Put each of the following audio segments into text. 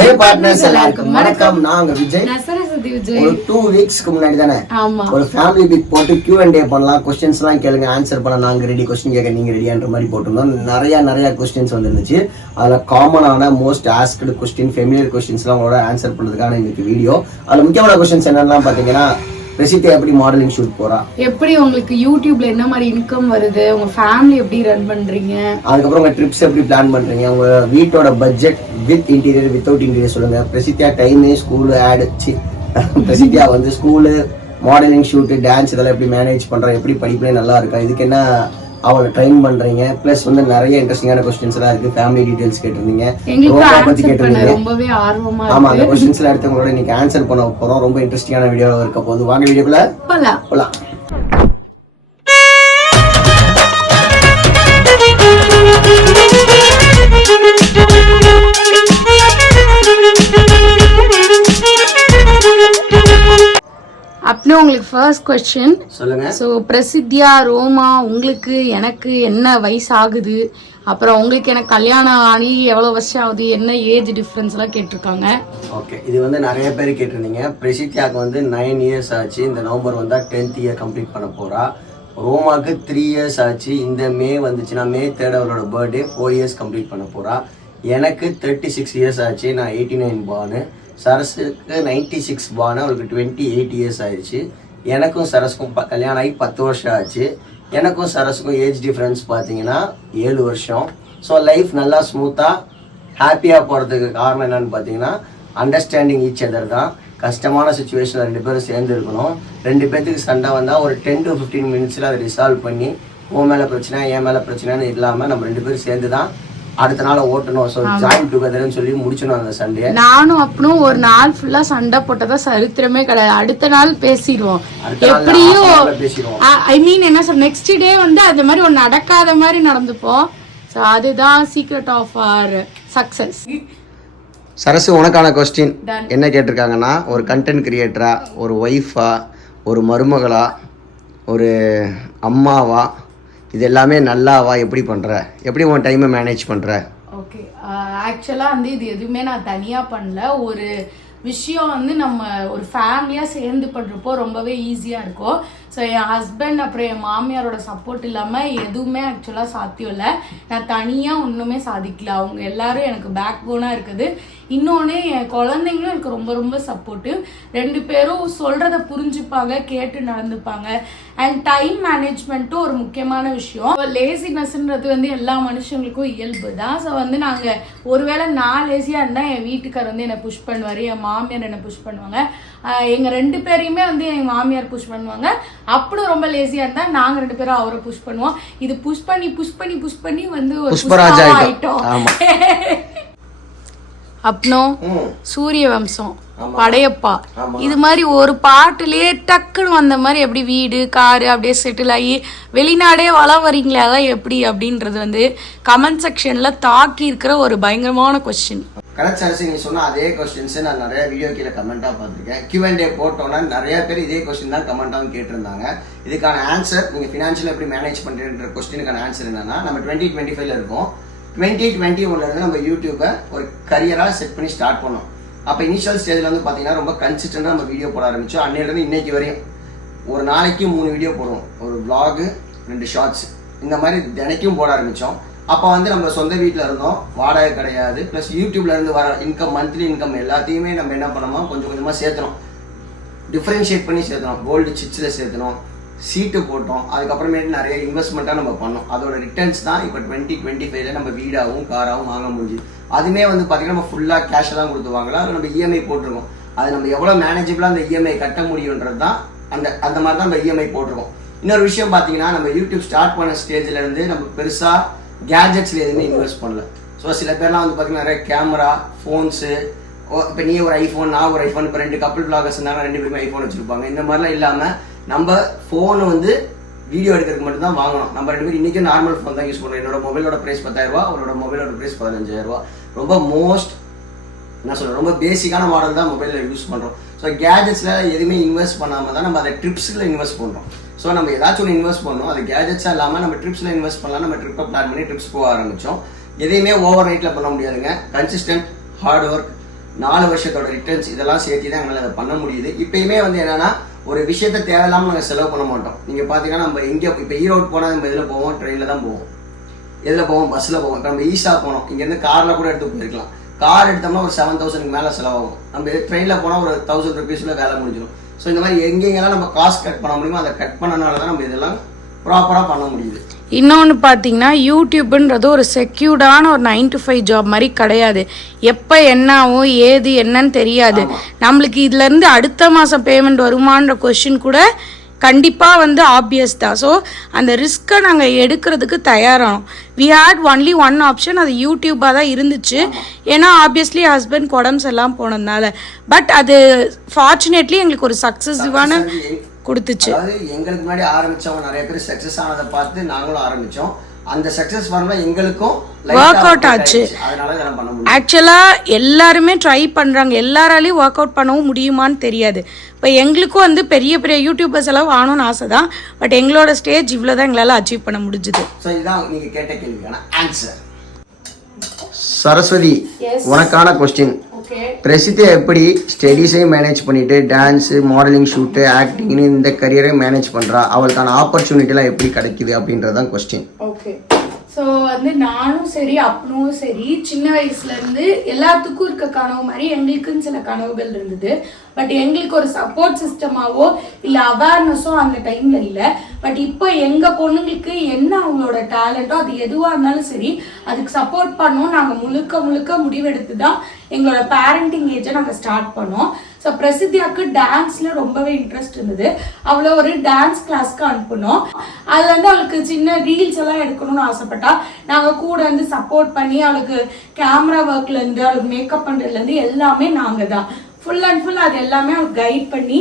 ஹே partners எல்லாருக்கும் வணக்கம். நான் விஜய். ஒரு 2 வீக்ஸ்க்கு முன்னாடி தானே ஒரு ஃபேமிலி பிக் போட்டு Q&A பண்ணலாம், क्वेश्चंस எல்லாம் கேளுங்க, ஆன்சர் பண்ண நாங்க ரெடி, क्वेश्चन கேட்க நீங்க ரெடியான்ற மாதிரி போட்டுருந்தோம். நிறைய क्वेश्चंस வந்துருந்துச்சு. அதுல காமனான most asked question, familiar questions எல்லாம் உங்களோட ஆன்சர் பண்றதுக்கான இன்னைக்கு வீடியோ. அதுல முக்கியமான क्वेश्चंस என்னெல்லாம் பாத்தீங்கன்னா, பிரசித்தி எப்படி மாடலிங் ஷூட் போறா, எப்படி உங்களுக்கு யூடியூப்ல என்ன மாதிரி இன்கம் வருது, உங்க ஃபேமிலி எப்படி ரன் பண்றீங்க, அதுக்கப்புறம் உங்க ட்ரிப்ஸ் எப்படி பிளான் பண்றீங்க, உங்க வீட்டோட budget with interior without interior சொல்லுங்க. பிரசித்தியா டைம் ஸ்கூல் ஆட் பிரசித்தியா வந்து ஸ்கூலு, மாடலிங் ஷூட், டான்ஸ் இதெல்லாம் எப்படி மேனேஜ் பண்றா, எப்படி படிப்புல நல்லா இருக்கா, இதுக்கு என்ன அவளை ட்ரெயின் பண்றீங்க. பிளஸ் வந்து நிறைய இன்ட்ரெஸ்டிங்கான क्वेश्चंस எல்லாம் இருக்கு. ஃபேமிலி டீடைல்ஸ் கேட்டிருந்தீங்க, ரோமா பத்தி கேட்டிருந்தீங்க. ரொம்பவே ஆர்வமா ஆமா, அந்த क्वेश्चंस எல்லாம் எடுத்து உங்களோட இன்னைக்கு ஆன்சர் பண்ண போறோம். ரொம்ப இன்ட்ரெஸ்டிங்கான வீடியோ இருக்க போகுது. வாங்க வீடியோக்குள்ள போலாம். அப்போ உங்களுக்கு ஃபர்ஸ்ட் क्वेश्चन சொல்லுங்க. சோ பிரசித்தியா, ரோமா, உங்களுக்கு எனக்கு என்ன வயசு ஆகுது, அப்புறம் உங்களுக்கு எனக்கு கல்யாணம் ஆகி எவ்வளவு வருஷம் ஆகுது, என்ன ஏஜ் டிஃபரன்ஸ் எல்லாம் கேட்டிருக்காங்க. ஓகே, இது வந்து நிறைய பேர் கேட்டிருந்தீங்க. பிரசித்தியாக்கு வந்து 9 இயர்ஸ் ஆச்சு. இந்த நவம்பர் வந்தா 10th இயர் கம்ப்ளீட் பண்ண போறா. ரோமாக்கு 3 இயர்ஸ் ஆச்சு. இந்த மே வந்துச்சுன்னா மே 3rd அவரோட பர்த்டே, 4 இயர்ஸ் கம்ப்ளீட் பண்ண போறா. எனக்கு 36 இயர்ஸ் ஆச்சு. நான் 89 பானு. சரஸுக்கு 96 பானு. அவளுக்கு 28 இயர்ஸ் ஆயிடுச்சு. எனக்கும் சரஸுக்கும் கல்யாணம் ஆகி 10 வருஷம் ஆச்சு. எனக்கும் சரஸுக்கும் ஏஜ் டிஃப்ரென்ஸ் பார்த்தீங்கன்னா 7 வருஷம். ஸோ லைஃப் நல்லா ஸ்மூத்தாக ஹாப்பியாக போகிறதுக்கு காரணம் என்னன்னு பார்த்தீங்கன்னா, அண்டர்ஸ்டாண்டிங் ஈச் அதர் தான். கஷ்டமான சுச்சுவேஷனில் 2 பேரும் சேர்ந்து இருக்கணும். 2 பேர்த்துக்கு சண்டை வந்தால் ஒரு 10 to 15 மினிட்ஸில் அதை ரிசால்வ் பண்ணி, உன் மேலே பிரச்சனை என் மேலே பிரச்சனைன்னு இல்லாமல் நம்ம 2 பேரும் சேர்ந்து தான் அடுத்த நாள் ஓட்டணும். ஸோ ஜாயின் டுகெதர்னு சொல்லி முடிச்சணும் அந்த சண்டே. நானும் அப்பனும் ஒரு நாள் ஃபுல்லா சண்டை போட்டதா சரித்திரமே கிடையாது. அடுத்த நாள் பேசிடுவோம். எப்படியும் ஐ மீன் என்ன சொல்ற, நெக்ஸ்ட் டே வந்து அந்த மாதிரி ஒரு நடக்காத மாதிரி நடந்துப்போம். ஸோ அதுதான் secret of our success. Sarasu, உனக்கான கொஸ்டின் என்ன கேட்டிருக்காங்கன்னா, ஒரு கண்டென்ட் கிரியேட்டரா, ஒரு ஒய்ஃபா, ஒரு மருமகளா, ஒரு அம்மாவா, இது எல்லாமே நல்லாவா, எப்படி பண்ற, எப்படி உன் டைமை மேனேஜ் பண்ற? ஓகே, ஆக்சுவலாக வந்து இது எதுவுமே நான் தனியாக பண்ணல. ஒரு விஷயம் வந்து நம்ம ஒரு ஃபேமிலியாக சேர்ந்து பண்ணுறப்போ ரொம்பவே ஈஸியாக இருக்கும். ஸோ என் ஹஸ்பண்ட் அப்புறம் என் மாமியாரோட சப்போர்ட் இல்லாமல் எதுவுமே ஆக்சுவலாக சாத்தியம் இல்லை. நான் தனியாக ஒன்றுமே சாதிக்கல. அவங்க எல்லாரும் எனக்கு பேக் போனாக இருக்குது. இன்னொன்று என் குழந்தைங்களும் எனக்கு ரொம்ப ரொம்ப சப்போர்ட்டிவ். 2 பேரும் சொல்கிறத புரிஞ்சுப்பாங்க, கேட்டு நடந்துப்பாங்க. அண்ட் டைம் மேனேஜ்மெண்ட்டும் ஒரு முக்கியமான விஷயம். லேசினஸ்ன்றது வந்து எல்லா மனுஷங்களுக்கும் இயல்பு தான். ஸோ வந்து நாங்கள் ஒருவேளை நான் லேசியாக இருந்தால் என் வீட்டுக்கார் வந்து என்னை புஷ் பண்ணுவார், என் மாமியார் என்னை புஷ் பண்ணுவாங்க. எங்கள் 2 பேரையுமே வந்து என் மாமியார் புஷ் பண்ணுவாங்க. அப்படி ரொம்ப லேசியா இருந்தா நாங்க 2 பேரும் அவரை புஷ் பண்ணுவோம். இது புஷ் பண்ணி வந்து ஒரு புஷ்பராஜ் ஆயிட்டோம். அப்புறம் சூரிய வம்சம், படையப்பா, இது மாதிரி ஒரு பாட்டுலயே டக்குன்னு வந்த மாதிரி எப்படி வீடு காரு அப்படியே செட்டில் ஆகி வெளிநாடே வளம் வரீங்களே, அதான் எப்படி அப்படின்றது வந்து கமெண்ட் செக்ஷன்ல தாக்கி இருக்கிற ஒரு பயங்கரமான கொஸ்டின். கரெக்ட் சார், நீங்க சொன்ன அதே கொஸ்டின்ஸ் நான் நிறைய வீடியோ கீழே கமெண்டா பார்த்துருக்கேன். Q&A போட்டோன்னா நிறைய பேர் இதே கொஸ்டின் தான் கமெண்டாவும் கேட்டிருந்தாங்க. இதுக்கான ஆன்சர், நீங்க ஃபினான்ஷியல் எப்படி மேனேஜ் பண்றீன்ற கொஸ்டினுக்கான ஆன்சர் என்னன்னா, நம்ம 2025ல இருக்கோம். 2021ல இருந்து நம்ம யூடியூபை ஒரு கரியரா செட் பண்ணி ஸ்டார்ட் பண்ணோம். அப்போ இனிஷியல் ஸ்டேஜ்ல வந்து பாத்தீங்கன்னா ரொம்ப கன்சிஸ்டண்டா நம்ம வீடியோ போட ஆரம்பிச்சோம். அன்னையிலிருந்து இன்னைக்கு வரையும் ஒரு நாளைக்கு 3 வீடியோ போடுவோம். ஒரு vlog, 2 ஷார்ட்ஸ், இந்த மாதிரி தினைக்கும் போட ஆரம்பிச்சோம். அப்போ வந்து நம்ம சொந்த வீட்டில் இருந்தோம், வாடகை கிடையாது. ப்ளஸ் யூடியூப்ல இருந்து வர இன்கம், மந்த்லி இன்கம் எல்லாத்தையுமே நம்ம என்ன பண்ணோமோ கொஞ்சம் கொஞ்சமாக சேர்த்தணும், டிஃப்ரென்ஷியேட் பண்ணி சேர்த்தணும். கோல்டு சிட்ஸில் சேர்த்தணும், சீட்டு போட்டோம். அதுக்கப்புறமேட்டு நிறைய இன்வெஸ்ட்மெண்ட்டாக நம்ம பண்ணோம். அதோட ரிட்டர்ன்ஸ் தான் இப்போ 2025ல நம்ம வீடாகவும் காராகவும் வாங்க முடியுது. அதுவுமே வந்து பார்த்தீங்கன்னா நம்ம ஃபுல்லாக கேஷை தான் கொடுத்து வாங்கலாம். அதில் நம்ம இஎம்ஐ போட்டிருக்கோம். அது நம்ம எவ்வளோ மேனேஜபிளாக அந்த இஎம்ஐ கட்ட முடியுன்றது தான் அந்த மாதிரி தான் நம்ம இஎம்ஐ போட்டிருக்கோம். இன்னொரு விஷயம் பார்த்தீங்கன்னா, நம்ம யூடியூப் ஸ்டார்ட் பண்ண ஸ்டேஜ்ல இருந்து நம்ம பெருசாக கேஜெட்ஸ்ல எதுவுமே இன்வெஸ்ட் பண்ணல. ஸோ சில பேர்லாம் வந்து பார்த்தீங்கன்னா நிறைய கேமரா, ஃபோன்ஸு, இப்போ நீ ஒரு ஐஃபோன், நான் ஒரு ஐஃபோன், இப்போ 2 கப்பிள் பிளாகர்ஸ் இருந்தாலும் 2 பேருமே ஐஃபோன் வச்சிருப்பாங்க. இந்த மாதிரிலாம் இல்லாமல் நம்ம ஃபோனை வந்து வீடியோ எடுக்கிறதுக்கு மட்டும் தான் வாங்கணும். நம்ம 2 பேரும் இன்றைக்கும் நார்மல் ஃபோன் தான் யூஸ் பண்ணுறோம். என்னோட மொபைலோட ப்ரைஸ் 10,000 ரூபா, அவளோட மொபைலோட ப்ரைஸ் 15,000 ரூபா. ரொம்ப என்ன சொல்கிறேன், ரொம்ப பேசிக்கான மாடல் தான் மொபைலில் யூஸ் பண்ணுறோம். ஸோ கேஜெட்ஸில் எதுவுமே இன்வெஸ்ட் பண்ணாமல் தான் நம்ம அதை ட்ரிப்ஸில் இன்வெஸ்ட் பண்ணுறோம். ஸோ நம்ம ஏதாச்சும் ஒன்று இன்வெஸ்ட் பண்ணணும், அது கேஜெட்ஸாக இல்லாமல் நம்ம ட்ரிப்ஸில் இன்வெஸ்ட் பண்ணலாம். நம்ம ட்ரிப்பை பிளான் பண்ணி ட்ரிப்ஸ் போக ஆரம்பித்தோம். எதையுமே ஓவர் நைட்டில் பண்ண முடியாதுங்க. கன்சிஸ்டன்ட், ஹார்ட் ஒர்க், 4 வருஷத்தோட ரிட்டர்ன்ஸ் இதெல்லாம் சேர்த்து தான் எங்களால் அதை பண்ண முடியுது. இப்பயுமே வந்து என்னன்னா ஒரு விஷயத்த தேவையில்லாமல் நாங்கள் செலவு பண்ண மாட்டோம். நீங்கள் பார்த்தீங்கன்னா நம்ம இங்கே இப்போ ஈரோடு போனால் நம்ம இதில் போவோம், ட்ரெயினில் தான் போவோம், எதில் போவோம், பஸ்ஸில் போவோம். இப்போ நம்ம ஈஸா போனோம், இங்கேருந்து காரில் கூட எடுத்து போயிருக்கலாம். கார் எடுத்தோம்னா ஒரு 7,000 மேலே செலவாகும். நம்ம ட்ரெயினில் போனால் ஒரு 1,000 rupeesல வேலை முடிஞ்சிடும். ஸோ இந்த மாதிரி எங்கெங்கெல்லாம் நம்ம காசு கட் பண்ண முடியுமோ அதை கட் பண்ணனால தான் நம்ம இதெல்லாம் ப்ராப்பராக பண்ண முடியுது. இன்னொன்று பார்த்தீங்கன்னா யூடியூப்ன்றது ஒரு செக்யூர்டான ஒரு 9 to 5 ஜாப் மாதிரி கிடையாது. எப்போ என்ன ஆகும் ஏது என்னன்னு தெரியாது. நம்மளுக்கு இதுலேருந்து அடுத்த மாதம் பேமெண்ட் வருமான்ற கொஷின் கூட கண்டிப்பாக வந்து ஆப்வியஸ் தான். ஸோ அந்த ரிஸ்க்கை நாங்கள் எடுக்கிறதுக்கு தயாரானோம். We had only one option, அது யூடியூப்பாக தான் இருந்துச்சு. ஏன்னா ஆப்வியஸ்லி ஹஸ்பண்ட் உடம்பு எல்லாம் போனதுனால. பட் அது ஃபார்ச்சுனேட்லி எங்களுக்கு ஒரு சக்ஸஸிவான கொடுத்துச்சு. அதாவது எங்களுக்கு முன்னாடி ஆரம்பிச்சவங்க நிறைய பேர் சக்ஸஸ் ஆனதை பார்த்து நாங்களும் ஆரம்பித்தோம். அந்த சக்ஸஸ் வரணும் எங்களுக்கும் ஒர்க் அவுட் ஆச்சு. அதனால இதெல்லாம் பண்ண முடியும். ஆக்சுவலாக எல்லாருமே ட்ரை பண்ணுறாங்க, எல்லாராலையும் ஒர்க் அவுட் பண்ணவும் முடியுமான்னு தெரியாது. இப்போ எங்களுக்கும் வந்து பெரிய பெரிய யூடியூபர்ஸ் எல்லாம் ஆகணும்னு ஆசை தான். பட் எங்களோட ஸ்டேஜ் இவ்வளோ தான் எங்களால் அச்சீவ் பண்ண முடிஞ்சுது. ஸோ இதுதான் நீங்கள் கேட்ட கேள்விக்கான ஆன்சர். சரஸ்வதி, உனக்கான கொஸ்டின். பிரசித்தியா எப்படி ஸ்டடீஸையும் மேனேஜ் பண்ணிட்டு டான்ஸு, மாடலிங், ஷூட்டு, ஆக்டிங்னு இந்த கரியரையும் மேனேஜ் பண்ணுறா? அவளுக்கான ஆப்பர்ச்சுனிட்டிலாம் எப்படி கிடைக்குது அப்படின்றதான் கொஸ்டின். ஓகே, ஸோ வந்து நானும் சரி அப்பனும் சரி சின்ன வயசுலேருந்து எல்லாத்துக்கும் இருக்க கனவு மாதிரி எங்களுக்குன்னு சில கனவுகள் இருந்தது. பட் எங்களுக்கு ஒரு சப்போர்ட் சிஸ்டமாவோ இல்லை அவேர்னஸோ அந்த டைமில் இல்லை. பட் இப்போ எங்கள் பொண்ணுங்களுக்கு என்ன அவங்களோட டேலண்ட்டோ அது எதுவாக இருந்தாலும் சரி அதுக்கு சப்போர்ட் பண்ணோம். நாங்கள் முழுக்க முழுக்க முடிவெடுத்து தான் எங்களோட பேரண்டிங் ஏஜை நாங்கள் ஸ்டார்ட் பண்ணோம். ஸோ பிரசித்தியாவுக்கு டான்ஸில் ரொம்பவே இன்ட்ரெஸ்ட் இருந்தது. அவளை ஒரு டான்ஸ் கிளாஸ்க்கு அனுப்பினோம். அது வந்து அவளுக்கு சின்ன ரீல்ஸ் எல்லாம் எடுக்கணும்னு ஆசைப்பட்டா. நாங்கள் கூட வந்து சப்போர்ட் பண்ணி அவளுக்கு கேமரா ஒர்க்லேருந்து அவளுக்கு மேக்கப் பண்ணுறதுலேருந்து எல்லாமே நாங்கள் தான் ஃபுல் அண்ட் ஃபுல் அது எல்லாமே அவளுக்கு கைட் பண்ணி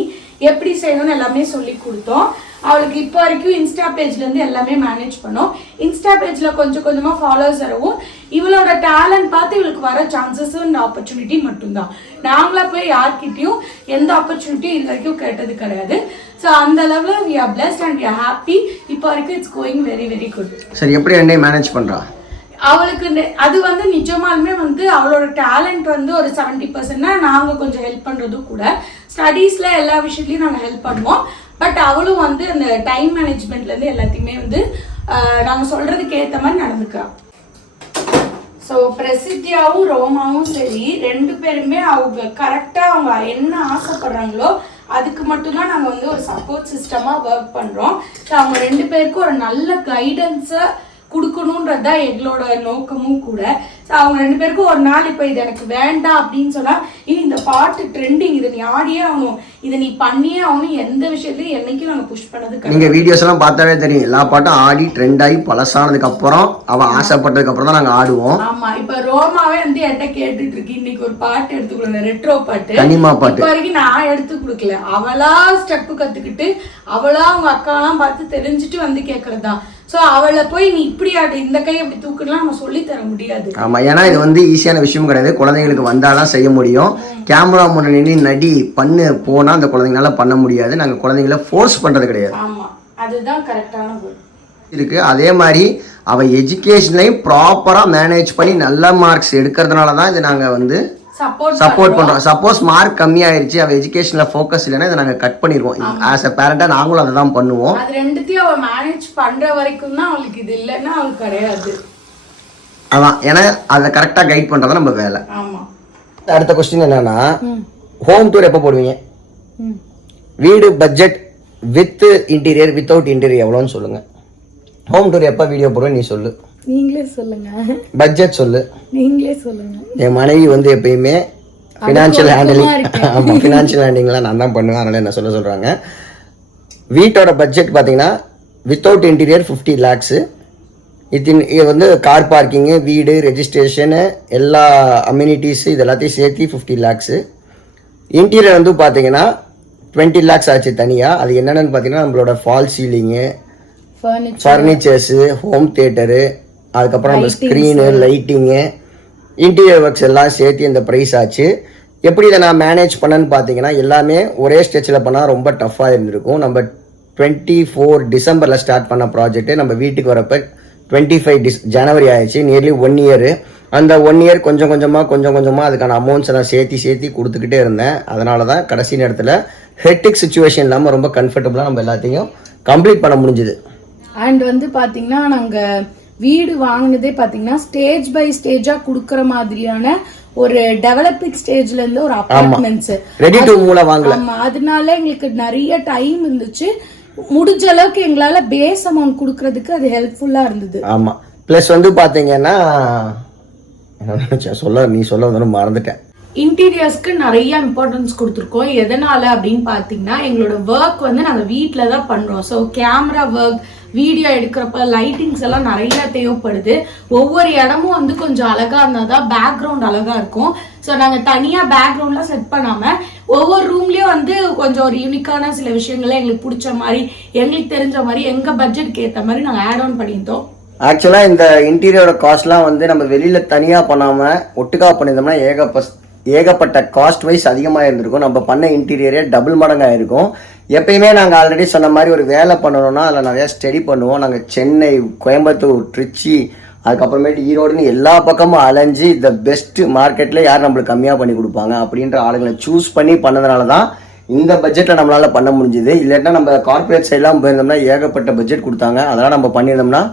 எப்படி செய்யணும்னு எல்லாமே சொல்லி கொடுத்தோம். அவளுக்கு இப்போ வரைக்கும் இன்ஸ்டா பேஜ்லேருந்து எல்லாமே மேனேஜ் பண்ணோம். இன்ஸ்டா பேஜில் கொஞ்சம் கொஞ்சமாக ஃபாலோவர்ஸ் வரவும் இவளோட டேலண்ட் பார்த்து இவளுக்கு வர சான்சஸ் இந்த ஆப்பர்ச்சுனிட்டி மட்டும்தான். நாங்களா போய் யார்கிட்டையும் எந்த ஆப்பர்ச்சுனிட்டியும் இது வரைக்கும் கேட்டது கிடையாது. ஸோ அந்த லெவலில் we are blessed and we are happy. இப்போ வரைக்கும் it's going very very good. சரி, எப்படி ரெண்டையும் மேனேஜ் பண்ணுறா? அவளுக்கு அது வந்து நிஜமாலுமே வந்து அவளோட டேலண்ட் வந்து ஒரு 70%. நாங்கள் கொஞ்சம் ஹெல்ப் பண்ணுறதும் கூட ஸ்டடீஸில் எல்லா விஷயத்துலையும் நாங்கள் ஹெல்ப் பண்ணுவோம். பட் அவளும் வந்து அந்த டைம் மேனேஜ்மெண்ட்லேருந்து எல்லாத்தையுமே வந்து நாங்கள் சொல்கிறதுக்கு ஏற்ற மாதிரி நடந்துக்கா. ஸோ பிரசித்தியாவும் ரோமாவும் சரி 2 பேருமே அவங்க கரெக்டாக அவங்க என்ன ஆசைப்படுறாங்களோ அதுக்கு மட்டும்தான் நாங்கள் வந்து ஒரு சப்போர்ட் சிஸ்டமாக ஒர்க் பண்ணுறோம். ஸோ அவங்க 2 பேருக்கும் ஒரு நல்ல கைடன்ஸை கொடுக்கணுன்றது தான் எங்களோட நோக்கமும் கூட. ஸோ அவங்க 2 பேருக்கும் ஒரு நாள் இப்போ இது எனக்கு வேண்டாம் அப்படின்னு சொன்னால் இந்த பாட்டு ட்ரெண்டிங், இதை நீ ஆடியே ஆகணும், இதை நீ பண்ணியே ஆகணும், எந்த விஷயத்தையும் என்னைக்கும் நாங்கள் புஷ் பண்ணது. நீங்கள் வீடியோஸ் எல்லாம் பார்த்தாவே தெரியும், எல்லா பாட்டும் ஆடி ட்ரெண்ட் ஆகி பழசானதுக்கு அப்புறம் அவன் ஆசைப்பட்டதுக்கு அப்புறம் தான் நாங்கள் ஆடுவோம். ஆமா, இப்போ ரோமாவே வந்து என்கிட்ட கேட்டுட்டு இருக்கு இன்னைக்கு ஒரு பாட்டு எடுத்து கொடுங்க, ரெட்ரோ பாட்டு, கனிமா பாட்டு. இப்போ வரைக்கும் நான் எடுத்து கொடுக்கல. அவளா ஸ்டெப்பு கத்துக்கிட்டு அவளா அவங்க அக்காலாம் பார்த்து தெரிஞ்சுட்டு வந்து கேட்கறதா. ஸோ அவளை போய் நீ இப்படி ஆடு, இந்த கையை அப்படி தூக்குலாம் நம்ம சொல்லி தர முடியாது. ஆமாம், ஏன்னா இது வந்து ஈஸியான விஷயம் கிடையாது. குழந்தைங்களுக்கு வந்தாதான் செய்ய முடியும். கேமரா முன்னாடி நடி பண்ணு போனால் அந்த குழந்தைங்களால பண்ண முடியாது. நாங்கள் குழந்தைங்கள ஃபோர்ஸ் பண்ணுறது கிடையாது. ஆமாம், அதுதான் கரெக்டான இருக்கு. அதே மாதிரி அவள் எஜுகேஷன்லையும் ப்ராப்பராக மேனேஜ் பண்ணி நல்ல மார்க்ஸ் எடுக்கிறதுனால தான் இது நாங்கள் வந்து சப்போர்ட் பண்றோம். சப்போஸ் மார்க் கம்மியாயிருச்சு, அவ எஜுகேஷன்ல ஃபோக்கஸ் இல்லைன்னா இதை நாங்க கட் பண்ணிடுவோம். ஆஸ் அ பேரண்டா நாங்களும் அதை தான் பண்ணுவோம். அது ரெண்டுத்தையும் அவ மேனேஜ் பண்ற வரைக்கும் தான் அவளுக்கு இது இல்லைன்னா அவளுக்கு கிடையாது. அதான், ஏன்னா அதை கரெக்டா கைட் பண்றதா நம்ம வேலை. ஆமா. அடுத்த கொஸ்டின் என்னன்னா, ஹோம் டூர் எப்போ போடுவீங்க? வீடு budget with interior without interior எவ்வளோன்னு சொல்லுங்க. ஹோம் டூர் எப்போ வீடியோ போடுவேன் நீ சொல்லு. நீங்களே சொல்லுங்க. பட்ஜெட் சொல்லு. நீங்களே சொல்லுங்க. என் மனைவி வந்து எப்பயுமே ஃபினான்ஷியல் ஹேண்டிலிங், ஆமாம் ஃபினான்ஷியல் ஹேண்டிங்லாம் நான் தான் பண்ணுவேன். அதனால் என்ன சொல்கிறாங்க. வீட்டோட பட்ஜெட் பார்த்தீங்கன்னா வித்தவுட் இன்டீரியர் 50 lakhs. இது வந்து கார் பார்க்கிங்கு, வீடு, ரெஜிஸ்ட்ரேஷனு, எல்லா அம்யூனிட்டிஸு இது எல்லாத்தையும் சேர்த்து 50 lakhs. இன்டீரியர் வந்து பார்த்தீங்கன்னா 20 lakhs ஆச்சு தனியாக. அது என்னென்னு பார்த்தீங்கன்னா நம்மளோட fall ceiling, furnitures, home theatre, அதுக்கப்புறம் நம்ம ஸ்க்ரீனு, லைட்டிங்கு, இன்டீரியர் ஒர்க்ஸ் எல்லாம் சேர்த்து இந்த ப்ரைஸ் ஆச்சு. எப்படி இதை நான் மேனேஜ் பண்ணேன்னு பார்த்தீங்கன்னா எல்லாமே ஒரே ஸ்டெச்சில் பண்ணால் ரொம்ப டஃப்பாக இருந்திருக்கும். நம்ம 24 டிசம்பரில் ஸ்டார்ட் பண்ண ப்ராஜெக்ட்டு நம்ம வீட்டுக்கு வரப்போ 25 ஜனவரி ஆயிடுச்சு, நியர்லி 1 இயர். அந்த 1 இயர் கொஞ்சம் கொஞ்சமாக அதுக்கான அமௌண்ட்ஸை நான் சேர்த்தி கொடுத்துக்கிட்டே இருந்தேன். அதனால தான் கடைசி நேரத்தில் ஹெக்டிக் சுச்சுவேஷன் இல்லாமல் ரொம்ப கம்ஃபர்டபுளாக நம்ம எல்லாத்தையும் கம்ப்ளீட் பண்ண முடிஞ்சுது. அண்ட் வந்து பார்த்தீங்கன்னா நாங்கள் வீடு வாங்கினதே பார்த்தீங்கன்னா ஸ்டேஜ் பை ஸ்டேஜாக கொடுக்குற மாதிரியான ஒரு டெவலப்பிங் ஸ்டேஜ்ல இருந்து ஒரு அபார்ட்மெண்ட்ஸ் ரெடி டு மூவ் வாங்கல. அதனால எங்களுக்கு நிறைய டைம் இருந்துச்சு. முடிஞ்ச அளவுக்கு எங்களால பேஸ் அமௌண்ட் கொடுக்கறதுக்கு அது ஹெல்ப்ஃபுல்லா இருந்தது. ஆமா, பிளஸ் வந்து பாத்தீங்கன்னா நீ சொல்ல வந்து மறந்துட்டேன். இன்டீரியர்ஸ்க்கு நிறைய இம்பார்ட்டன்ஸ் கொடுத்துருக்கோம். எதனால அப்படின்னு பாத்தீங்கன்னா எங்களோட ஒர்க் வந்து நாங்க வீட்டுல தான் பண்றோம். ஸோ கேமரா ஒர்க், வீடியோ எடுக்கிறப்ப லைட்டிங்ஸ் எல்லாம் நிறைய தேவைப்படுது. ஒவ்வொரு இடமும் வந்து கொஞ்சம் அழகா இருந்தாதான் பேக்ரவுண்ட் அழகா இருக்கும். ஸோ நாங்கள் தனியாக பேக்ரவுண்ட்லாம் செட் பண்ணாமல் ஒவ்வொரு ரூம்லேயும் வந்து கொஞ்சம் ஒரு யூனிக்கான சில விஷயங்களை எங்களுக்கு பிடிச்ச மாதிரி, எங்களுக்கு தெரிஞ்ச மாதிரி, எங்கள் பட்ஜெட்க்கு ஏற்ற மாதிரி நாங்கள் ஆட் ஆன் பண்ணியிருந்தோம். ஆக்சுவலாக இந்த இன்டீரியரோட காஸ்ட்லாம் வந்து நம்ம வெளியில் தனியாக பண்ணாமல் ஒட்டுக்கா பண்ணியிருந்தோம்னா ஏகப்பட்ட காஸ்ட் வைஸ் அதிகமாக இருந்திருக்கும். நம்ம பண்ண இன்டீரியரே டபுள் மடங்காக இருக்கும். எப்பயுமே நாங்கள் ஆல்ரெடி சொன்ன மாதிரி ஒரு வேலை பண்ணணும்னா அதில் நிறையா ஸ்டடி பண்ணுவோம். நாங்கள் சென்னை, கோயம்புத்தூர், திருச்சி, அதுக்கப்புறமேட்டு ஈரோடுன்னு எல்லா பக்கமும் அலைஞ்சு இந்த பெஸ்ட் மார்க்கெட்டில் யார் நம்மளுக்கு கம்மியாக பண்ணி கொடுப்பாங்க அப்படின்ற ஆளுங்களை சூஸ் பண்ணி பண்ணதுனால தான் இந்த பட்ஜெட்டில் நம்மளால் பண்ண முடிஞ்சுது. இல்லாட்டா நம்ம கார்பரேட் சைட்லாம் போயிருந்தோம்னா ஏகப்பட்ட பட்ஜெட் கொடுத்தாங்க. அதெல்லாம் நம்ம பண்ணியிருந்தோம்னா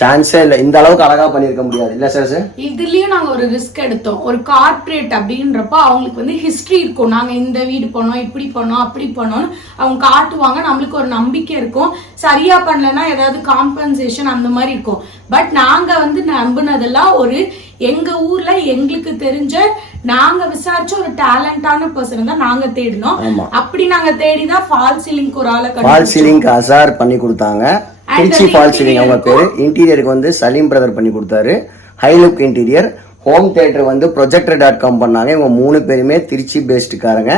சான்ஸே இல்லை, இந்த அளவுக்கு அழகா பண்ணிருக்க முடியாது. இல்ல சார், இதுலயும் நாங்க ஒரு ரிஸ்க் எடுத்தோம். ஒரு கார்பரேட் அப்படின்றப்ப அவங்களுக்கு வந்து ஹிஸ்டரி இருக்கும். நாங்க இந்த வீடு பண்ணோம், இப்படி பண்ணோம், அப்படி பண்ணோம்னு அவங்க காட்டுவாங்க. நம்மளுக்கு ஒரு நம்பிக்கை இருக்கும். சரியா பண்ணலன்னா ஏதாவது காம்பன்சேஷன் அந்த மாதிரி இருக்கும். பட் நாங்க வந்து நம்பினதெல்லாம் ஒரு எங்க ஊர்ல எங்களுக்கு தெரிஞ்ச, நாங்க விசாரிச்ச ஒரு டேலண்டான பர்சன் தான் நாங்க தேடினோம். அப்படி நாங்க தேடிதான் ஃபால் சீலிங் ஒரு ஆளை ஃபால் சீலிங் அசார் பண்ணி கொடுத்தாங்க. திருச்சி ஃபால் சீலிங் அவங்க பேரு. இன்டீரியருக்கு வந்து சலீம் பிரதர் பண்ணி கொடுத்தாரு. ஹைலுக் இன்டீரியர். ஹோம் தியேட்டர் வந்து projector.com பண்ணாங்க. இவங்க 3 பேருமே திருச்சி பேஸ்டுக்காரங்க.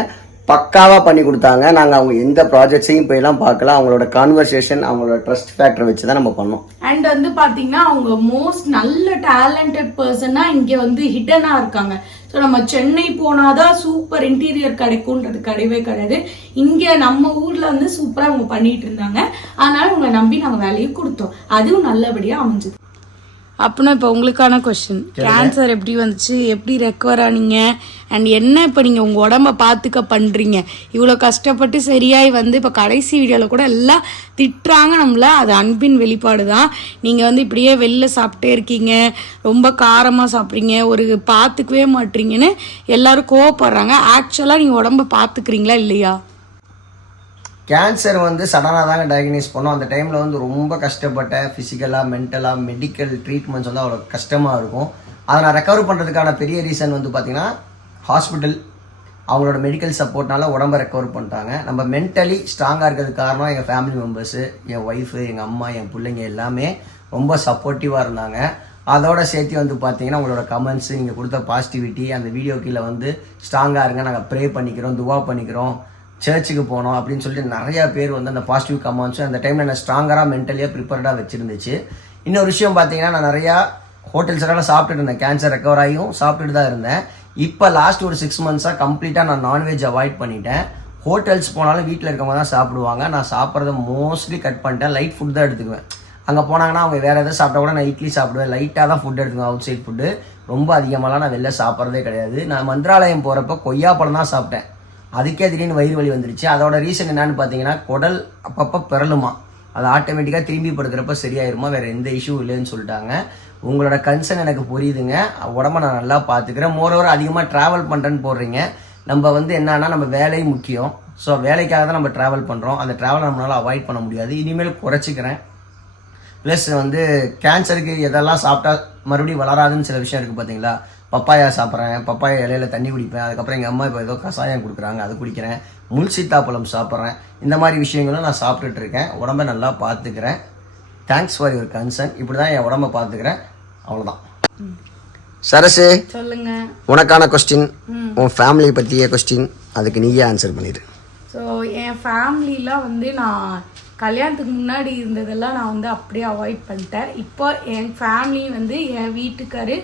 பக்காவா பண்ணி கொடுத்தாங்க. நாங்க அவங்க எந்த ப்ராஜெக்ட்ஸையும் போயெல்லாம் பார்க்கல. அவங்களோட கான்வர்சேஷன், அவங்களோட ட்ரஸ்ட் ஃபேக்டர் வச்சு தான் நம்ம பண்ணோம். அண்ட் வந்து பாத்தீங்கன்னா அவங்க மோஸ்ட் நல்ல டேலண்டட் பர்சனா இங்க வந்து ஹிடனா இருக்காங்க. ஸோ நம்ம சென்னை போனாதான் சூப்பர் இன்டீரியர் கிடைக்கும்ன்றது கிடையவே கிடையாது. இங்க நம்ம ஊர்ல வந்து சூப்பரா அவங்க பண்ணிட்டு இருந்தாங்க. அதனால உங்களை நம்பி நாங்க வேலையை கொடுத்தோம். அதுவும் நல்லபடியா அமைஞ்சது. அப்படின்னா இப்போ உங்களுக்கான கொஸ்டின், கேன்சர் எப்படி வந்துச்சு, எப்படி ரெக்கவர் ஆனீங்க, அண்ட் என்ன இப்போ நீங்கள் உங்கள் உடம்ப பார்த்துக்க பண்ணுறீங்க? இவ்வளோ கஷ்டப்பட்டு சரியாய் வந்து இப்போ கடைசி வீடியோவில் கூட எல்லாம் திட்டுறாங்க நம்மள. அது அன்பின் வெளிப்பாடு தான். நீங்கள் வந்து இப்படியே வெளில சாப்பிட்டே இருக்கீங்க, ரொம்ப காரமாக சாப்பிட்றீங்க, ஒரு பார்த்துக்கவே மாட்டீங்கன்னு எல்லாரும் கோவப்படுறாங்க. ஆக்சுவலாக நீங்கள் உடம்ப பார்த்துக்கிறீங்களா இல்லையா? கேன்சர் வந்து சடனாக தாங்க டயக்னைஸ் பண்ணோம். அந்த டைமில் வந்து ரொம்ப கஷ்டப்பட்டேன். ஃபிசிக்கலாக, மென்டலாக, மெடிக்கல் ட்ரீட்மெண்ட்ஸ் வந்து அவ்வளோ கஷ்டமாக இருக்கும். அதை நான் ரெக்கவர் பண்ணுறதுக்கான பெரிய ரீசன் வந்து பார்த்திங்கன்னா ஹாஸ்பிட்டல், அவங்களோட மெடிக்கல் சப்போர்ட்னால உடம்பை ரெக்கவர் பண்ணிட்டாங்க. நம்ம மென்டலி ஸ்ட்ராங்காக இருக்கிறதுக்கு காரணம் எங்கள் ஃபேமிலி மெம்பர்ஸு, என் ஒய்ஃபு, எங்கள் அம்மா, என் பிள்ளைங்க எல்லாமே ரொம்ப சப்போர்ட்டிவாக இருந்தாங்க. அதோட சேர்த்து வந்து பார்த்தீங்கன்னா உங்களோட கமெண்ட்ஸு, நீங்கள் கொடுத்த பாசிட்டிவிட்டி, அந்த வீடியோ கீழே வந்து ஸ்ட்ராங்காக இருங்க, நாங்கள் ப்ரே பண்ணிக்கிறோம், துவா பண்ணிக்கிறோம், சர்ச்சுக்கு போனோம் அப்படின்னு சொல்லிட்டு நிறையா பேர் வந்து அந்த பாசிட்டிவ் கமெண்ட்ஸும் அந்த டைமில் நான் ஸ்ட்ராங்கராக மென்டலியாக ப்ரிப்பேர்டாக வச்சுருந்துச்சு. இன்னொரு விஷயம் பார்த்தீங்கன்னா, நான் நிறையா ஹோட்டல்ஸ்லாம் சாப்பிட்டுட்டு இருந்தேன். கேன்சர் ரெக்கவர் ஆகியும் சாப்பிட்டுட்டு தான் இருந்தேன். இப்போ லாஸ்ட் ஒரு 6 மந்த்ஸாக கம்ப்ளீட்டாக நான் நான்வெஜ் அவாய்ட் பண்ணிட்டேன். ஹோட்டல்ஸ் போனாலும் வீட்டில் இருக்கவங்க தான் சாப்பிடுவாங்க. நான் சாப்பிட்றத மோஸ்ட்லி கட் பண்ணிட்டேன். லைட் ஃபுட் தான் எடுத்துக்குவேன். அங்கே போனாங்கன்னா அவங்க வேறு எதாவது சாப்பிட்டா கூட நான் இட்லி சாப்பிடுவேன். லைட்டாக தான் ஃபுட் எடுத்துக்குவேன், அவுட் சைட் ஃபுட்டு. ரொம்ப அதிகமாகலாம் நான் வெளில சாப்பிட்றதே கிடையாது. நான் மந்திராலயம் போகிறப்ப கொய்யாப்பழம் தான் சாப்பிட்டேன். அதுக்கே திடீர்னு வயிறு வலி வந்துருச்சு. அதோட ரீசன் என்னன்னு பார்த்தீங்கன்னா, குடல் அப்பப்போ பிறலுமா, அது ஆட்டோமேட்டிக்காக திரும்பி படுக்கிறப்ப சரியாயிருமா, வேறு எந்த இஷ்யூ இல்லைன்னு சொல்லிட்டாங்க. உங்களோட கன்சர்ன் எனக்கு புரியுதுங்க. உடம்ப நான் நல்லா பார்த்துக்கிறேன். மோரோவர் அதிகமாக ட்ராவல் பண்ணுறேன்னு போடுறீங்க. நம்ம வந்து என்னன்னா, நம்ம வேலை முக்கியம். ஸோ வேலைக்காக தான் நம்ம ட்ராவல் பண்ணுறோம். அந்த ட்ராவலை நம்மளால் அவாய்ட் பண்ண முடியாது. இனிமேல் குறைச்சிக்கிறேன். ப்ளஸ் வந்து கேன்சருக்கு எதெல்லாம் சாப்பிட்டா மறுபடியும் வளராதுன்னு சில விஷயம் இருக்குது பார்த்தீங்களா. பப்பாயா சாப்பிட்றேன், பப்பாயா இலையில தண்ணி குடிப்பேன். அதுக்கப்புறம் எங்கள் அம்மா இப்போ ஏதோ கசாயம் கொடுக்குறாங்க, அது குடிக்கிறேன். முள் சீத்தாப்பழம் சாப்பிட்றேன். இந்த மாதிரி விஷயங்களும் நான் சாப்பிட்டுட்டு இருக்கேன். உடம்பை நல்லா பார்த்துக்கிறேன். Thanks for your concern. இப்படி தான் என் உடம்பை பார்த்துக்கிறேன். அவ்வளோதான். சரசு, சொல்லுங்க. உனக்கான கொஸ்டின், உன் ஃபேமிலி பற்றிய கொஸ்டின், அதுக்கு நீயே ஆன்சர் பண்ணிடு. ஸோ என் ஃபேமிலிலாம் வந்து நான் கல்யாணத்துக்கு முன்னாடி இருந்ததெல்லாம் நான் வந்து அப்படியே அவாய்ட் பண்ணிட்டேன். இப்போ என் ஃபேமிலி வந்து என் வீட்டுக்காரு,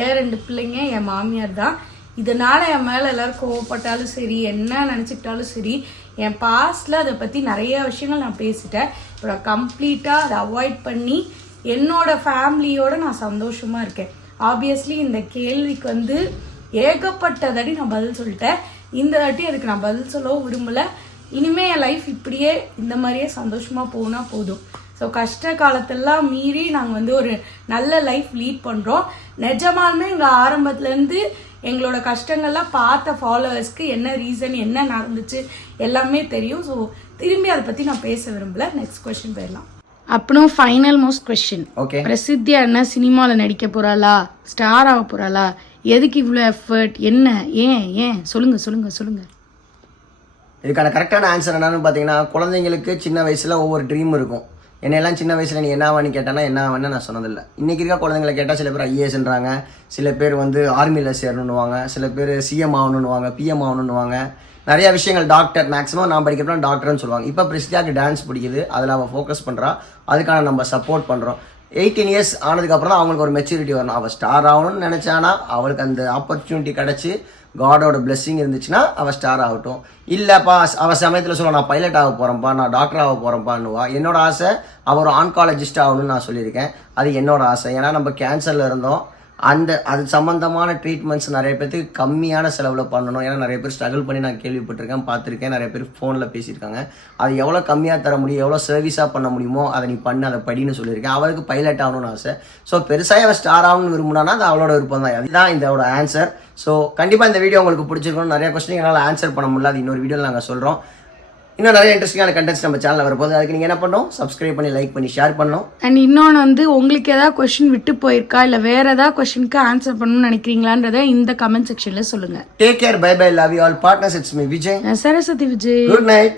என் 2 பிள்ளைங்க, என் மாமியார் தான். இதனால் என் மேலே எல்லோரும் கோவப்பட்டாலும் சரி, என்ன நினச்சிக்கிட்டாலும் சரி, என் பாஸ்டில் அதை பற்றி நிறைய விஷயங்கள் நான் பேசிட்டேன். இப்போ நான் கம்ப்ளீட்டாக அதை அவாய்ட் பண்ணி என்னோட ஃபேமிலியோட நான் சந்தோஷமா இருக்கேன். ஆப்வியஸ்லி இந்த கேள்விக்கு வந்து ஏகப்பட்டதடி நான் பதில் சொல்லிட்டேன். இந்த வாட்டி அதுக்கு நான் பதில் சொல்லவும் விரும்பல. இனிமே என் லைஃப் இப்படியே இந்த மாதிரியே சந்தோஷமா போனா போதும். ஸோ கஷ்ட காலத்தெல்லாம் மீறி நாங்கள் வந்து ஒரு நல்ல லைஃப் லீட் பண்ணுறோம். நிஜமாலுமே எங்கள் ஆரம்பத்துலேருந்து எங்களோட கஷ்டங்கள்லாம் பார்த்த ஃபாலோவர்ஸ்க்கு என்ன ரீசன், என்ன நடந்துச்சு எல்லாமே தெரியும். ஸோ திரும்பி அதை பற்றி நான் பேச விரும்பல. நெக்ஸ்ட் கொஸ்டின் போயிடலாம். அப்புறம் ஃபைனல் மோஸ்ட் கொஸ்டின். ஓகே, பிரசித்தியா என்ன சினிமாவில் நடிக்க போகிறாளா, ஸ்டார் ஆக போகிறாளா, எதுக்கு இவ்வளோ எஃபர்ட், என்ன, ஏன் சொல்லுங்க. இதுக்கான கரெக்டான ஆன்சர் என்னன்னு பார்த்தீங்கன்னா, குழந்தைங்களுக்கு சின்ன வயசில் ஒவ்வொரு ட்ரீம் இருக்கும். என்னெல்லாம் சின்ன வயசில் நீ என்னவான்னு கேட்டானா என்ன ஆவான்னு நான் சொன்னதில்லை. இன்றைக்கி இருக்க குழந்தைங்களை கேட்டால் சில பேர் ஐஏஎஸ்ன்றாங்க, சில பேர் வந்து ஆர்மியில் சேரணுன்னுவாங்க, சில பேர் சிஎம் ஆகணுன்னுவாங்க, பிஎம் ஆகணுன்னுவாங்க, நிறைய விஷயங்கள் டாக்டர், மேக்ஸிமம் நான் படிக்கிறப்ப டாக்டர்னு சொல்லுவாங்க. இப்போ பிரசித்தியாவுக்கு டான்ஸ் பிடிக்குது, அதில் அவள் ஃபோக்கஸ் பண்ணுறா, அதுக்கான நம்ம சப்போர்ட் பண்ணுறோம். 18 இயர்ஸ் ஆனதுக்கப்புறம் தான் அவங்களுக்கு ஒரு மெச்சூரிட்டி வரணும். அவள் ஸ்டார் ஆகணும்னு நினச்சானா அவளுக்கு அந்த ஆப்பர்ச்சுனிட்டி கிடச்சி காடோட பிளெஸ்ஸிங் இருந்துச்சுன்னா அவள் ஸ்டார் ஆகட்டும். இல்லைப்பா அவள் சமயத்தில் சொல்லுவா நான் பைலட் ஆக போகிறேன்ப்பா, நான் டாக்டர் ஆக போகிறேன்ப்பான்னுவா. என்னோட ஆசை அவர் ஒரு ஆன்காலஜிஸ்ட் ஆகணும்னு நான் சொல்லியிருக்கேன். அது என்னோட ஆசை. ஏன்னா நம்ம கேன்சரில் இருந்தோம், அது சம்மந்தமான ட்ரீட்மெண்ட்ஸ் நிறைய பேருக்கு கம்மியான செலவில் பண்ணணும். ஏன்னா நிறைய பேர் ஸ்ட்ரகிள் பண்ணி நான் கேள்விப்பட்டிருக்கேன், பார்த்துருக்கேன், நிறைய பேர் ஃபோனில் பேசியிருக்காங்க. அது எவ்வளோ கம்மியாக தர முடியும், எவ்வளோ சர்வீஸாக பண்ண முடியுமோ அதை நீ பண்ணு, அதை படின்னு சொல்லியிருக்கேன். அவளுக்கு பைலட் ஆகணும்னு ஆசை. ஸோ பெருசாக அவள் ஸ்டார் ஆகணும்னு விரும்பினானா அது அவளோட விருப்பம் தான். அதுதான் இதோட ஆன்சர். ஸோ கண்டிப்பாக இந்த வீடியோ உங்களுக்கு பிடிச்சிருக்கணும். நிறைய கொஸ்டின் என்னால் ஆன்சர் பண்ண முடியல, அது இன்னொரு வீடியோவில் நாங்கள் சொல்கிறோம். இன்னும் நிறைய இன்ட்ரெஸ்டிங்கான கண்டென்ட்ஸ் நம்ம சேனலில் வரப்போகுது. அதுக்கு நீங்கள் என்ன பண்ணணும், சப்ஸ்கிரைப் பண்ணி லைக் பண்ணி ஷேர் பண்ணணும். அண்ட் இன்னொன்று வந்து உங்களுக்கு ஏதாவது கொஸ்டின் விட்டு போயிருக்கா, இல்லை வேற ஏதாவது கொஸ்டினுக்கு ஆன்சர் பண்ணணும்னு நினைக்கிறீங்களான்றதை இந்த கமெண்ட் செக்ஷனில் சொல்லுங்கள். Take care, bye bye, love you all. Partners, it's me Vijay, Saraswathi Vijay. Good night.